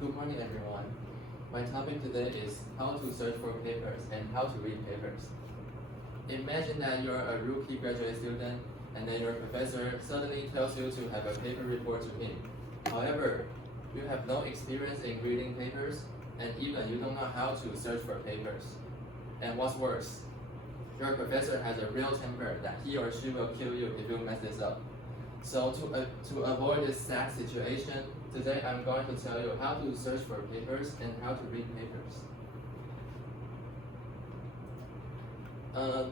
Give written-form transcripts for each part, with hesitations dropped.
Good morning, everyone. My topic today is how to search for papers and how to read papers. Imagine that you're a rookie graduate student and then your professor suddenly tells you to have a paper report to him. However, you have no experience in reading papers and even you don't know how to search for papers. And what's worse, your professor has a real temper that he or she will kill you if you mess this up. So to avoid this sad situation, today I'm going to tell you how to search for papers and how to read papers.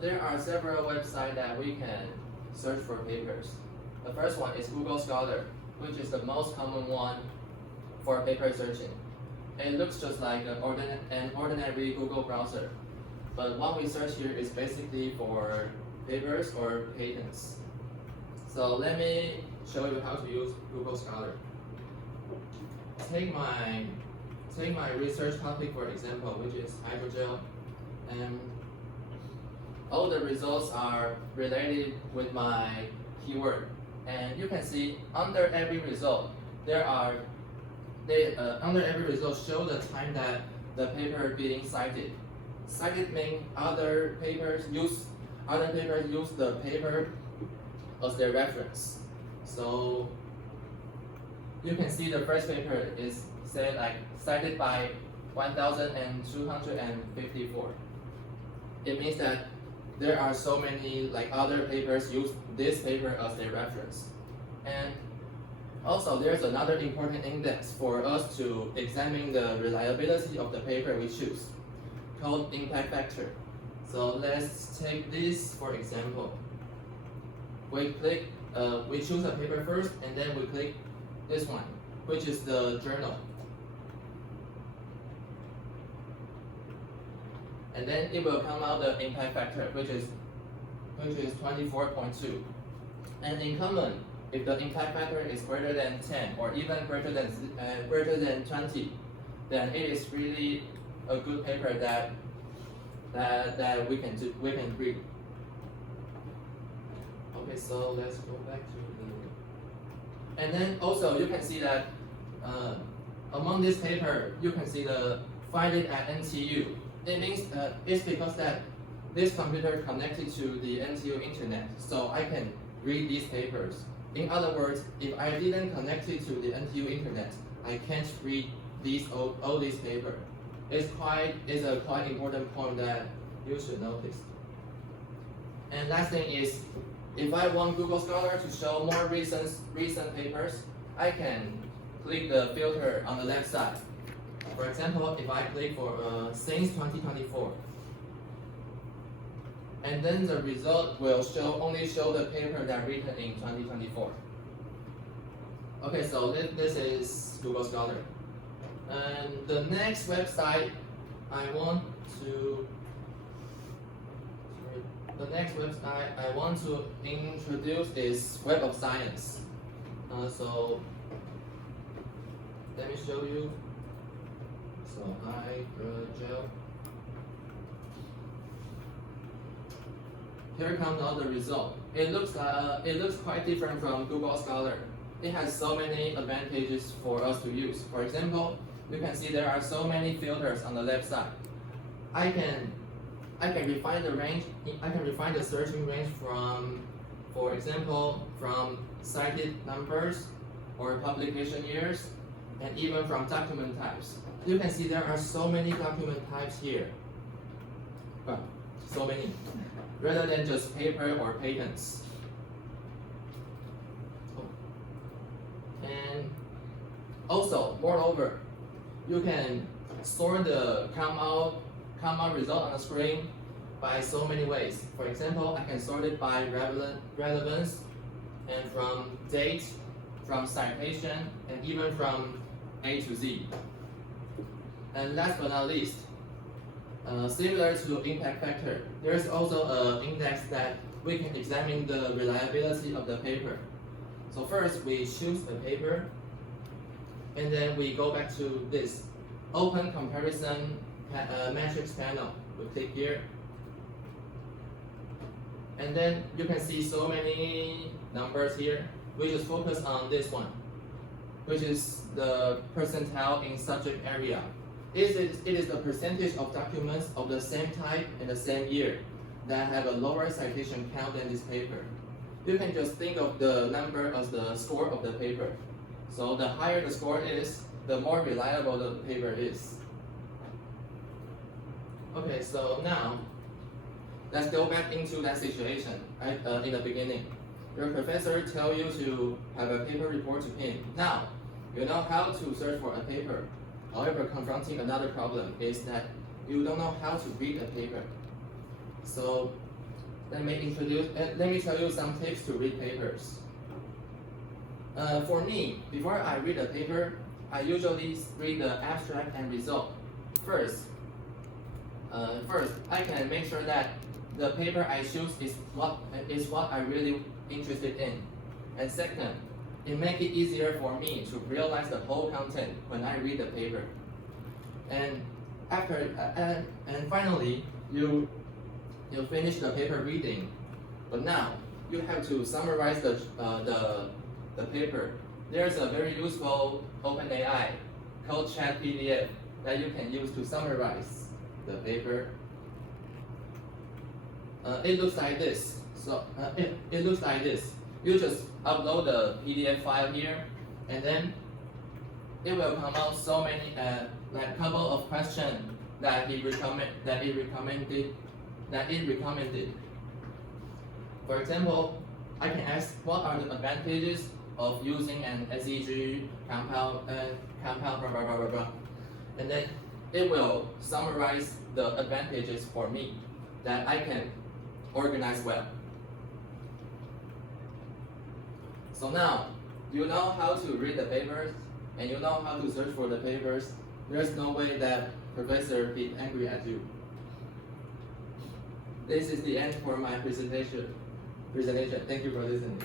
There are several websites that we can search for papers. The first one is Google Scholar, which is the most common one for paper searching. It looks just like an ordinary Google browser, but what we search here is basically for papers or patents. So let me show you how to use Google Scholar. Take my research topic for example, which is hydrogel, and all the results are related with my keyword. And you can see under every result, under every result show the time that the paper being cited. Cited means other papers use the paper as their reference. So you can see the first paper is said like cited by 1,254. It means that there are so many like other papers use this paper as their reference. And also there's another important index for us to examine the reliability of the paper we choose, called impact factor. So let's take this for example. We choose a paper first, and then we click this one, which is the journal. And then it will come out the impact factor, which is 24.2. And in common, if the impact factor is greater than 10 or even greater than 20, then it is really a good paper that we can read. Okay, so let's go back to the. And then also you can see that among this paper, you can see the find it at NTU. It means it's because that this computer connected to the NTU internet, so I can read these papers. In other words, if I didn't connect it to the NTU internet, I can't read all these papers. It's a quite important point that you should notice. And last thing is, if I want Google Scholar to show more recent papers, I can click the filter on the left side. For example, if I click for since 2024, and then the result will only show the paper that written in 2024. Okay, so this is Google Scholar. And the next website I want to introduce is Web of Science. So let me show you. So hydrogel. Here comes all the result. It looks quite different from Google Scholar. It has so many advantages for us to use. For example, you can see there are so many filters on the left side. I can refine the range. I can refine the searching range from, for example, from cited numbers or publication years, and even from document types. You can see there are so many document types here. Well, so many, rather than just paper or patents. And also, moreover, you can sort the come out result on the screen by so many ways. For example, I can sort it by relevance, and from date, from citation, and even from A to Z. And last but not least, similar to impact factor, there's also an index that we can examine the reliability of the paper. So first, we choose the paper, and then we go back to this open comparison metrics panel. We click here, and then you can see so many numbers here. We just focus on this one. which is the percentile in subject area. It is the percentage of documents of the same type in the same year that have a lower citation count than this paper. You can just think of the number as the score of the paper. So the higher the score is, the more reliable the paper is. Okay, so now let's go back into that situation in the beginning. Your professor tells you to have a paper report to him. Now, you know how to search for a paper. However, confronting another problem is that you don't know how to read a paper. So let me tell you some tips to read papers. For me, before I read a paper, I usually read the abstract and result. First, I can make sure that the paper I choose is what I really interested in. And second, it makes it easier for me to realize the whole content when I read the paper. And finally, you finish the paper reading, but now you have to summarize the paper. There's a very useful OpenAI called ChatPDF that you can use to summarize the paper. It looks like this. So it looks like this. You just upload the PDF file here, and then it will come out so many like couple of questions that it recommended. For example, I can ask what are the advantages of using an SEG compound blah blah blah blah blah, and then it will summarize the advantages for me that I can organize well. So now, you know how to read the papers, and you know how to search for the papers. There's no way that professor be angry at you. This is the end for my presentation. Thank you for listening.